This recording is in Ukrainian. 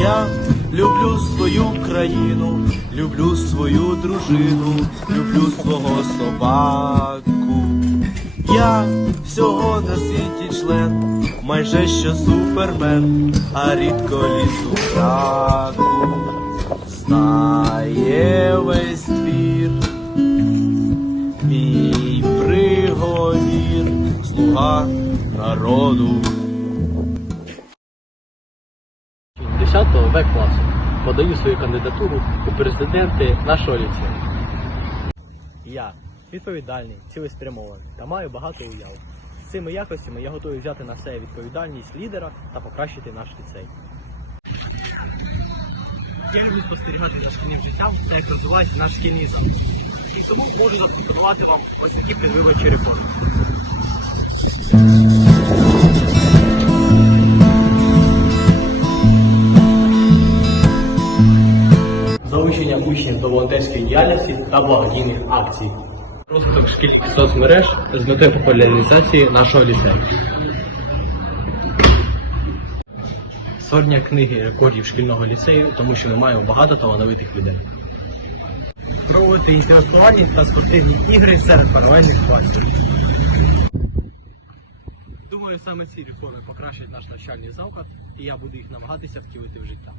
Я люблю свою країну, люблю свою дружину, люблю свого собаку. Я всього на світі член, майже що супермен, а рідко лізу в. Знає весь двір, мій приговір, слуга народу. 10 В класу. Подаю свою кандидатуру у президенти нашого ліцею. Я відповідальний, цілеспрямований та маю багато уяв. З цими якостями я готовий взяти на себе відповідальність лідера та покращити наш ліцей. Я люблю спостерігати за шкільним життям та як розвивається наш шкільний заклад. І тому можу запропонувати вам ось такі підвиборчі реформи. Учнів до волонтерської діяльності та благодійних акцій. Розвиток шкільних соцмереж з метою популяризації нашого ліцею. Створення книги рекордів шкільного ліцею, тому що ми маємо багато талановитих людей. Проводити інтелектуальні та спортивні ігри серед паралельних класів. Думаю, саме ці реформи покращать наш навчальний заклад, і я буду їх намагатися втілити в життя.